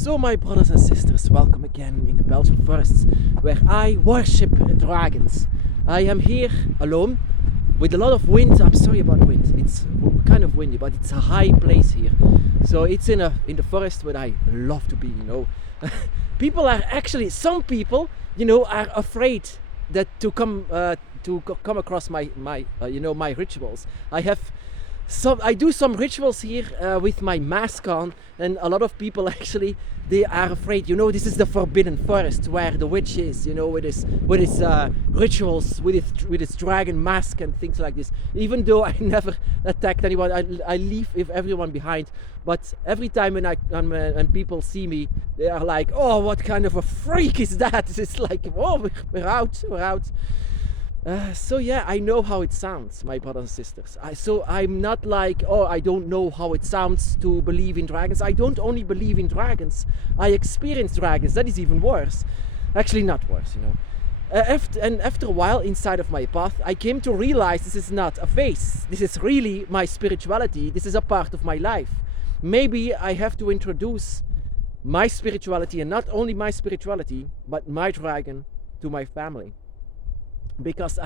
So, my brothers and sisters, welcome again in the Belgian forests where I worship dragons. I am here alone with a lot of wind. I'm sorry about the wind, it's kind of windy, but it's a high place here. So, it's in the forest where I love to be. People are actually, some people, are afraid that to come across my rituals. I do some rituals here with my mask on, and a lot of people actually they are afraid. This is the forbidden forest where the witch is. With his rituals, with his dragon mask and things like this. Even though I never attacked anyone, I leave everyone behind. But every time when people see me, they are like, "Oh, what kind of a freak is that?" It's like, "Oh, we're out." So yeah, I know how it sounds, my brothers and sisters. I'm not like, oh, I don't know how it sounds to believe in dragons. I don't only believe in dragons, I experience dragons. That is even worse. Actually, not worse. After a while inside of my path, I came to realize this is not a phase. This is really my spirituality. This is a part of my life. Maybe I have to introduce my spirituality, and not only my spirituality, but my dragon to my family. Because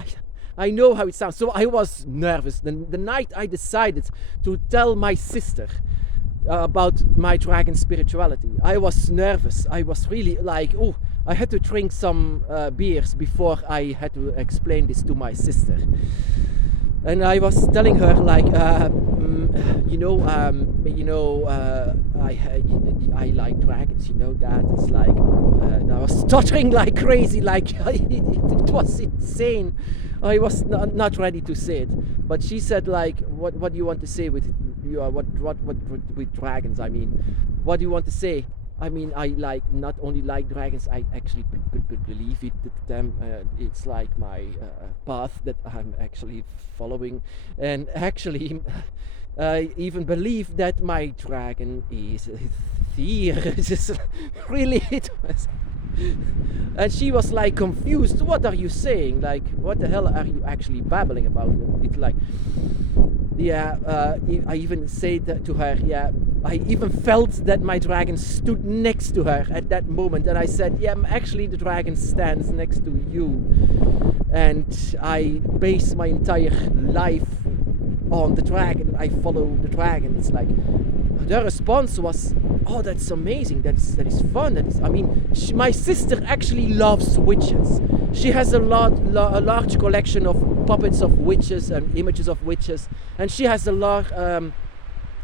I know how it sounds. So I was nervous. The night I decided to tell my sister about my dragon spirituality, I was nervous. I was really like, oh, I had to drink some beers before I had to explain this to my sister. And I was telling her like, I like dragons. That it's like I was stuttering like crazy, like it was insane. I was not ready to say it, but she said like, what do you want to say with with dragons? I mean, what do you want to say? I mean, I not only like dragons, I actually believe it. It's like my path that I'm actually following, and actually, I even believe that my dragon is Tyr. Just really, it was. And she was like confused. What are you saying? Like, what the hell are you actually babbling about? It's like, yeah. I even said to her, yeah. I even felt that my dragon stood next to her at that moment, and I said, yeah, actually the dragon stands next to you, and I base my entire life on the dragon. I follow the dragon. It's like, their response was, oh, that's amazing, that is fun, my sister actually loves witches. She has a large collection of puppets of witches and images of witches, and she has a large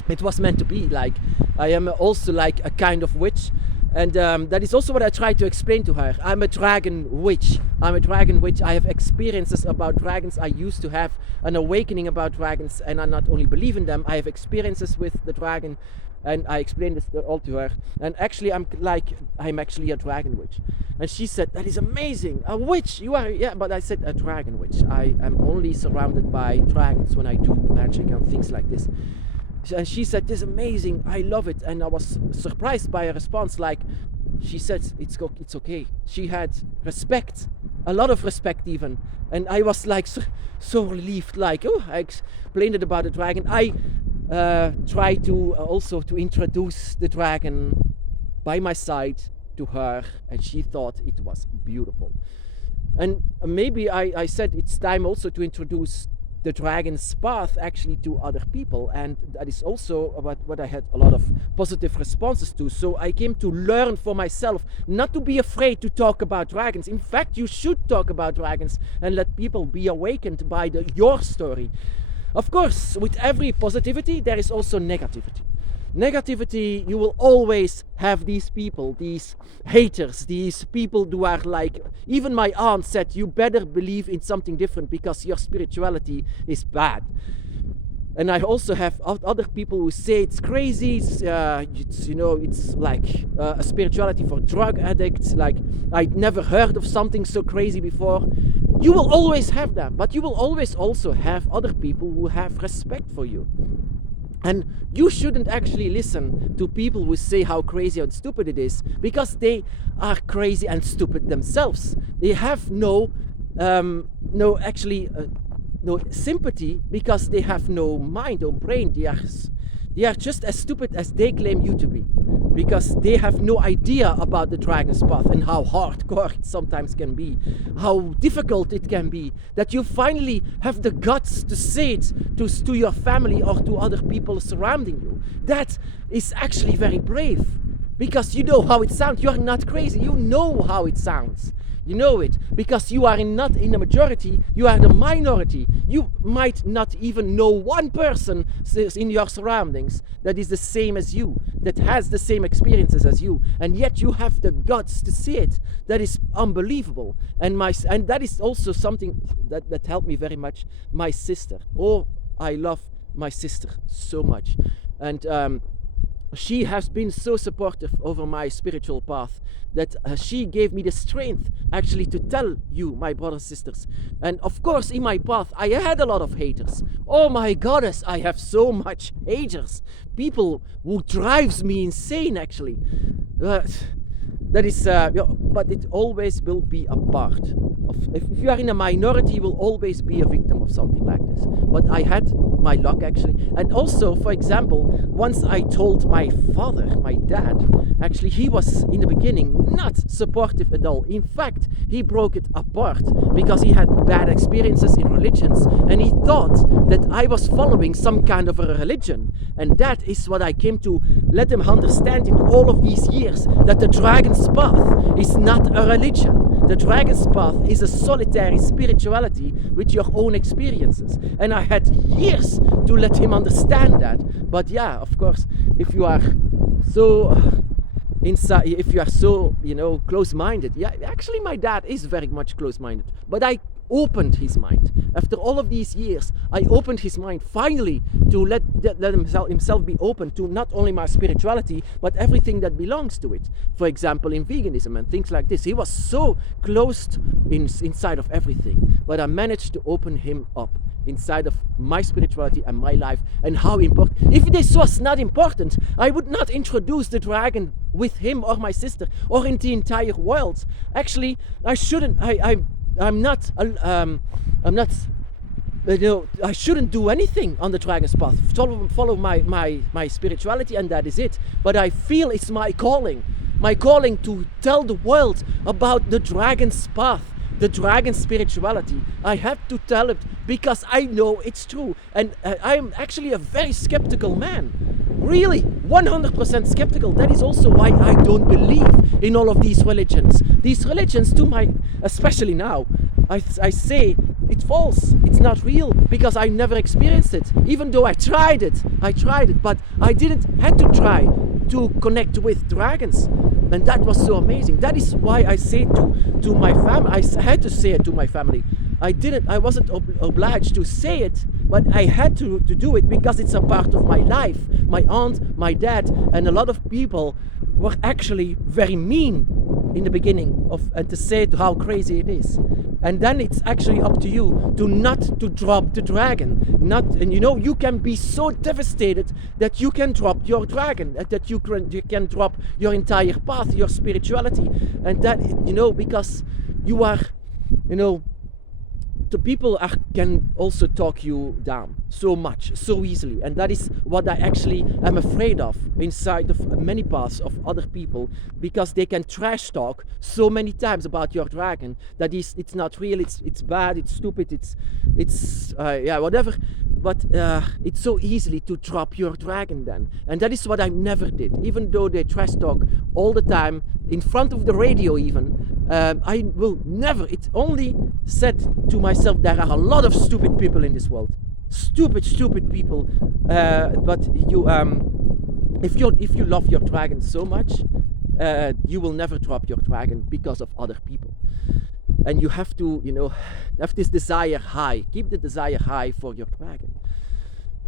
it was meant to be like, I am also like a kind of witch, and that is also what I try to explain to her. I'm a dragon witch. I have experiences about dragons. I used to have an awakening about dragons, and I not only believe in them, I have experiences with the dragon, and I explained this all to her. And actually I'm actually a dragon witch. And she said, that is amazing, a witch you are. Yeah, but I said, a dragon witch. I am only surrounded by dragons when I do magic and things like this. And she said, this is amazing, I love it. And I was surprised by her response. Like, she said, it's okay. She had respect, a lot of respect even. And I was like so relieved. Like, oh, I explained it about the dragon. I tried to also to introduce the dragon by my side to her, and she thought it was beautiful. And maybe I said it's time also to introduce the dragon's path actually to other people, and that is also about what I had a lot of positive responses to. So I came to learn for myself not to be afraid to talk about dragons. In fact, you should talk about dragons and let people be awakened by your story. Of course, with every positivity there is also negativity. You will always have these people, these haters, these people who are like, even my aunt said, you better believe in something different because your spirituality is bad. And I also have other people who say it's crazy, it's like a spirituality for drug addicts, like I'd never heard of something so crazy before. You will always have that, but you will always also have other people who have respect for you. And you shouldn't actually listen to people who say how crazy and stupid it is, because they are crazy and stupid themselves. They have no sympathy, because they have no mind or brain. They are just as stupid as they claim you to be, because they have no idea about the dragon's path and how hardcore it sometimes can be, how difficult it can be, that you finally have the guts to say it to your family or to other people surrounding you. That is actually very brave, because you know how it sounds. You are not crazy. You know how it sounds. You know it because you are not in the majority, you are the minority. You might not even know one person in your surroundings that is the same as you, that has the same experiences as you, and yet you have the guts to see it. That is unbelievable. And that is also something that helped me very much. My sister. Oh, I love my sister so much. And she has been so supportive over my spiritual path that she gave me the strength actually to tell you, my brothers and sisters. And of course, in my path, I had a lot of haters. Oh my goddess, I have so much haters. People who drives me insane, actually. That is, but it always will be a part of. If you are in a minority, you will always be a victim of something like this. But I had my luck actually, and also, for example, once I told my father, my dad, actually he was in the beginning not supportive at all. In fact, he broke it apart because he had bad experiences in religions, and he thought that I was following some kind of a religion. And that is what I came to let him understand in all of these years, that the dragon's path is not a religion. The dragon's path is a solitary spirituality with your own experiences. And I had years to let him understand that. But yeah, of course, if you are so inside, if you are so, close-minded. Yeah, actually my dad is very much close-minded. But I opened his mind. After all of these years, I opened his mind finally to let himself be open to not only my spirituality, but everything that belongs to it. For example, in veganism and things like this. He was so closed inside of everything. But I managed to open him up inside of my spirituality and my life and how important. If this was not important, I would not introduce the dragon with him or my sister or in the entire world. Actually, I shouldn't. I'm not. I shouldn't do anything on the dragon's path. Follow my spirituality, and that is it. But I feel it's my calling to tell the world about the dragon's path, the dragon spirituality. I have to tell it because I know it's true. And I'm actually a very skeptical man. Really, 100% skeptical. That is also why I don't believe in all of these religions. These religions, especially now, I say it's false. It's not real because I never experienced it. Even though I tried it, but I didn't have to try to connect with dragons. And that was so amazing. That is why I say to my family, I had to say it to my family. I wasn't obliged to say it, but I had to do it because it's a part of my life. My aunt, my dad, and a lot of people were actually very mean in the beginning and to say how crazy it is. And then it's actually up to you to not to drop the dragon. You can be so devastated that you can drop your dragon, that you can drop your entire path, your spirituality, and that because you are, the people can also talk you down so much, so easily. And that is what I actually am afraid of inside of many paths of other people, because they can trash talk so many times about your dragon that it's not real, it's bad, it's stupid, it's whatever. But it's so easily to drop your dragon then. And that is what I never did. Even though they trash talk all the time, in front of the radio even, I will never. It's only said to myself, there are a lot of stupid people in this world. Stupid people. But you, if you love your dragon so much, you will never drop your dragon because of other people. And you have to, have this desire high. Keep the desire high for your dragon.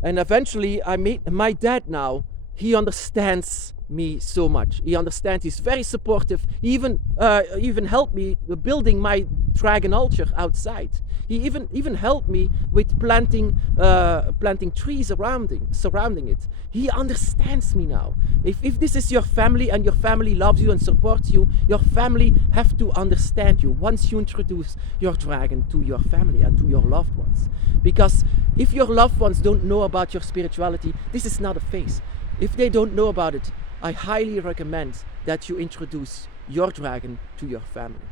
And eventually, my dad now he understands me so much. He understands. He's very supportive. He even helped me building my dragon altar outside. He even helped me with planting trees surrounding it. He understands me now. If this is your family and your family loves you and supports you, your family have to understand you once you introduce your dragon to your family and to your loved ones. Because if your loved ones don't know about your spirituality, this is not a phase. If they don't know about it, I highly recommend that you introduce your dragon to your family.